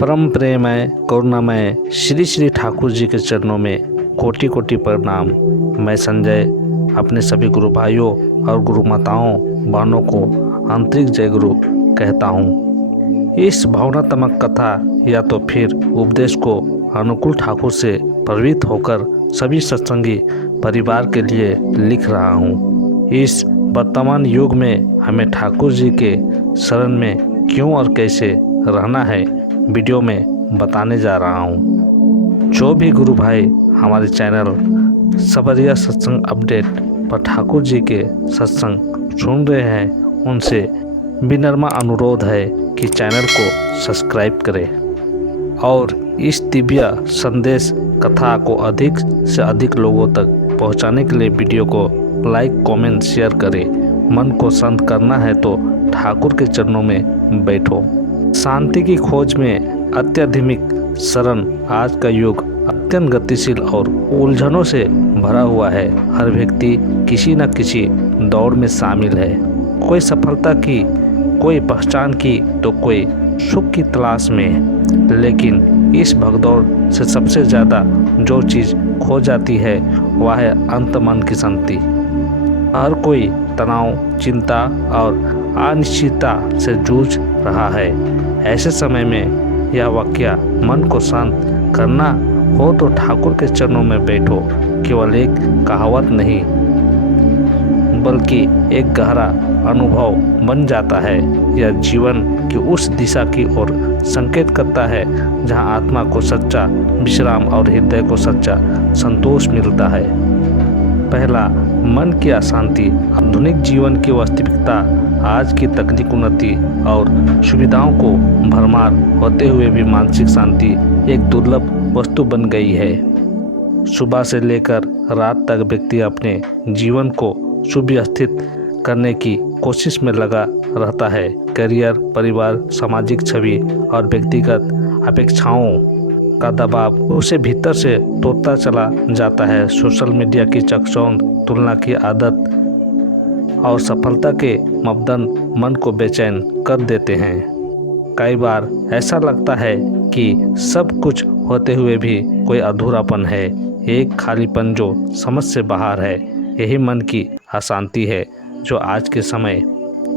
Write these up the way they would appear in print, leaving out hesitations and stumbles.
परम प्रेममय करुणामय श्री श्री ठाकुर जी के चरणों में कोटि कोटि प्रणाम। मैं संजय अपने सभी गुरु भाइयों और गुरु माताओं बहनों को आंतरिक जय गुरु कहता हूँ। इस भावनात्मक कथा या तो फिर उपदेश को अनुकूल ठाकुर से प्रेरित होकर सभी सत्संगी परिवार के लिए लिख रहा हूँ। इस वर्तमान युग में हमें ठाकुर जी के शरण में क्यों और कैसे रहना है वीडियो में बताने जा रहा हूँ। जो भी गुरु भाई हमारे चैनल सबरिया सत्संग अपडेट पर ठाकुर जी के सत्संग सुन रहे हैं, उनसे विनम्र अनुरोध है कि चैनल को सब्सक्राइब करें और इस दिव्य संदेश कथा को अधिक से अधिक लोगों तक पहुंचाने के लिए वीडियो को लाइक कमेंट शेयर करें। मन को शांत करना है तो ठाकुर के चरणों में बैठो। शांति की खोज में अत्याधुनिक शरण आज का युग अत्यंत गतिशील और उलझनों से भरा हुआ है। हर व्यक्ति किसी न किसी दौड़ में शामिल है, कोई सफलता की, कोई पहचान की तो कोई सुख की तलाश में। लेकिन इस भगदौड़ से सबसे ज़्यादा जो चीज़ खो जाती है वह है अंत मन की शांति। हर कोई तनाव, चिंता और अनिश्चितता से जूझ रहा है। ऐसे समय में यह वाक्य मन को शांत करना हो तो ठाकुर के चरणों में बैठो केवल एक कहावत नहीं बल्कि एक गहरा अनुभव बन जाता है। यह जीवन की उस दिशा की ओर संकेत करता है जहां आत्मा को सच्चा विश्राम और हृदय को सच्चा संतोष मिलता है। पहला, मन की अशांति। आधुनिक जीवन की वास्तविकता आज की तकनीक उन्नति और सुविधाओं को भरमार होते हुए भी मानसिक शांति एक दुर्लभ वस्तु बन गई है। सुबह से लेकर रात तक व्यक्ति अपने जीवन को सुव्यवस्थित करने की कोशिश में लगा रहता है। करियर, परिवार, सामाजिक छवि और व्यक्तिगत अपेक्षाओं का दबाव उसे भीतर से तोड़ता चला जाता है। सोशल मीडिया की चकचौंध, तुलना की आदत और सफलता के मापदंड मन को बेचैन कर देते हैं। कई बार ऐसा लगता है कि सब कुछ होते हुए भी कोई अधूरापन है, एक खालीपन जो समझ से बाहर है। यही मन की अशांति है जो आज के समय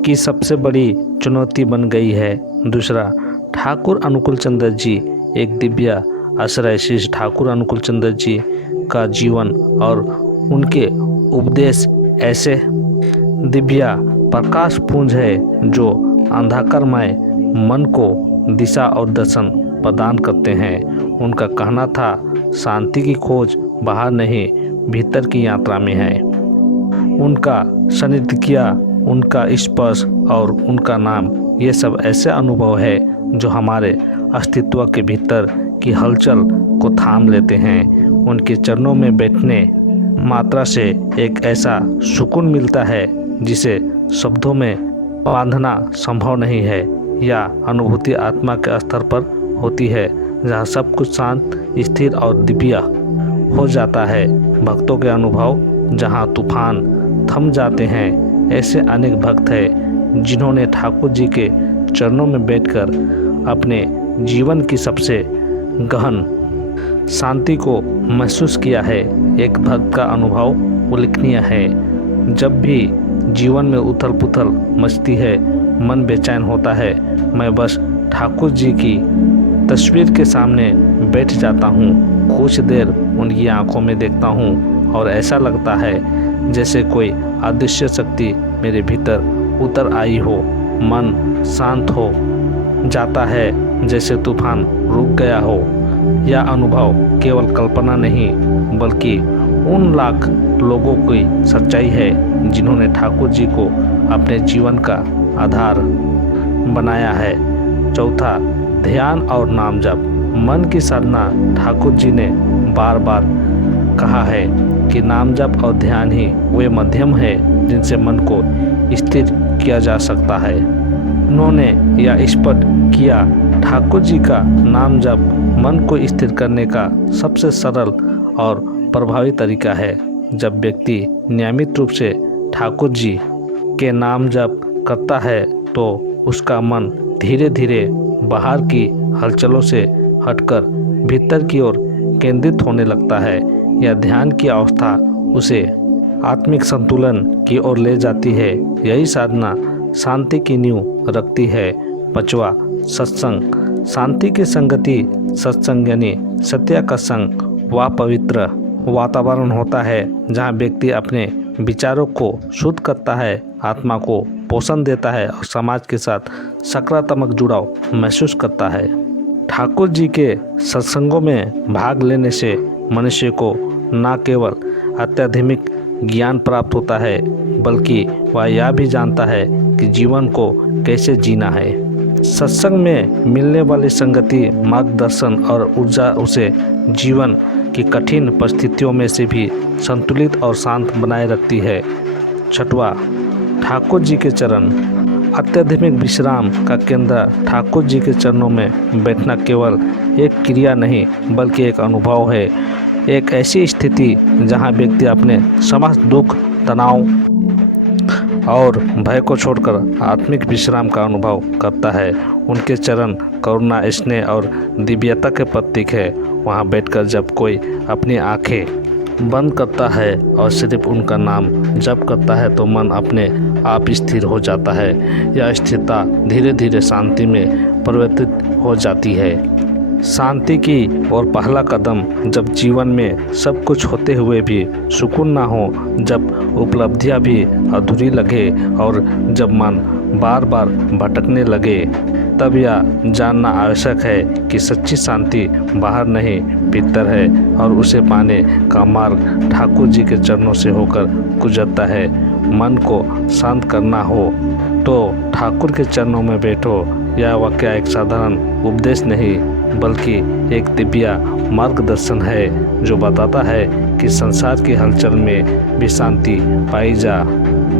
की सबसे बड़ी चुनौती बन गई है। दूसरा, ठाकुर अनुकूल चंद्र जी एक दिव्य आश्रय। श्री ठाकुर अनुकूल चंद्र जी का जीवन और उनके उपदेश ऐसे दिव्य प्रकाश पुंज है जो अंधकारमय मन को दिशा और दर्शन प्रदान करते हैं। उनका कहना था, शांति की खोज बाहर नहीं भीतर की यात्रा में है। उनका सानिध्य, उनका स्पर्श और उनका नाम, ये सब ऐसे अनुभव है जो हमारे अस्तित्व के भीतर की हलचल को थाम लेते हैं। उनके चरणों में बैठने मात्रा से एक ऐसा सुकून मिलता है जिसे शब्दों में बांधना संभव नहीं है। यह अनुभूति आत्मा के स्तर पर होती है जहाँ सब कुछ शांत, स्थिर और दिव्य हो जाता है। भक्तों के अनुभव जहाँ तूफान थम जाते हैं। ऐसे अनेक भक्त हैं जिन्होंने ठाकुर जी के चरणों में बैठकर अपने जीवन की सबसे गहन शांति को महसूस किया है। एक भक्त का अनुभव उल्लेखनीय है। जब भी जीवन में उथल पुथल मचती है, मन बेचैन होता है, मैं बस ठाकुर जी की तस्वीर के सामने बैठ जाता हूँ। कुछ देर उनकी आंखों में देखता हूँ और ऐसा लगता है जैसे कोई अदृश्य शक्ति मेरे भीतर उतर आई हो। मन शांत हो जाता है जैसे तूफान रुक गया हो। यह अनुभव केवल कल्पना नहीं बल्कि उन लाख लोगों की सच्चाई है जिन्होंने ठाकुर जी को अपने जीवन का आधार बनाया है। चौथा, ध्यान और नाम जप। मन की साधना। ठाकुर जी ने बार बार कहा है कि नाम जप और ध्यान ही वे माध्यम है जिनसे मन को स्थिर किया जा सकता है। उन्होंने यह स्पष्ट किया, ठाकुर जी का नाम जप मन को स्थिर करने का सबसे सरल और प्रभावी तरीका है। जब व्यक्ति नियमित रूप से ठाकुर जी के नाम जप करता है तो उसका मन धीरे धीरे बाहर की हलचलों से हटकर भीतर की ओर केंद्रित होने लगता है। यह ध्यान की अवस्था उसे आत्मिक संतुलन की ओर ले जाती है। यही साधना शांति की नींव रखती है। 5वां, सत्संग। शांति की संगति सत्संग यानी सत्य का संग वह पवित्र वातावरण होता है जहाँ व्यक्ति अपने विचारों को शुद्ध करता है, आत्मा को पोषण देता है और समाज के साथ सकारात्मक जुड़ाव महसूस करता है। ठाकुर जी के सत्संगों में भाग लेने से मनुष्य को न केवल अत्याधुनिक ज्ञान प्राप्त होता है बल्कि वह यह भी जानता है कि जीवन को कैसे जीना है। सत्संग में मिलने वाली संगति, मार्गदर्शन और ऊर्जा उसे जीवन की कठिन परिस्थितियों में से भी संतुलित और शांत बनाए रखती है। 6वां, ठाकुर जी के चरण। आध्यात्मिक विश्राम का केंद्र ठाकुर जी के चरणों में बैठना केवल एक क्रिया नहीं बल्कि एक अनुभव है। एक ऐसी स्थिति जहां व्यक्ति अपने समस्त दुख, तनाव और भय को छोड़कर आत्मिक विश्राम का अनुभव करता है। उनके चरण करुणा, स्नेह और दिव्यता के प्रतीक है। वहां बैठकर जब कोई अपनी आंखें बंद करता है और सिर्फ उनका नाम जप करता है तो मन अपने आप स्थिर हो जाता है। यह स्थिरता धीरे धीरे शांति में परिवर्तित हो जाती है। शांति की और पहला कदम जब जीवन में सब कुछ होते हुए भी सुकून ना हो, जब उपलब्धियां भी अधूरी लगे और जब मन बार बार भटकने लगे, तब यह जानना आवश्यक है कि सच्ची शांति बाहर नहीं भीतर है और उसे पाने का मार्ग ठाकुर जी के चरणों से होकर गुजरता है। मन को शांत करना हो तो ठाकुर के चरणों में बैठो। यह वाक्य एक साधारण उपदेश नहीं बल्कि एक दिव्य मार्गदर्शन है जो बताता है कि संसार की हलचल में भी शांति पाई जा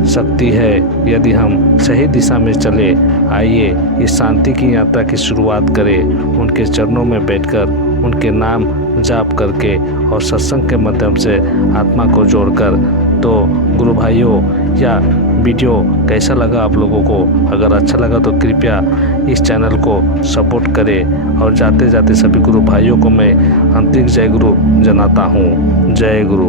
सकती है यदि हम सही दिशा में चले। आइए इस शांति की यात्रा की शुरुआत करें, उनके चरणों में बैठकर, उनके नाम जाप करके और सत्संग के माध्यम से आत्मा को जोड़कर। तो गुरु भाइयों, यह वीडियो कैसा लगा आप लोगों को? अगर अच्छा लगा तो कृपया इस चैनल को सपोर्ट करें और जाते जाते सभी गुरु भाइयों को मैं आंतरिक जय गुरु जनाता हूँ। जय गुरु।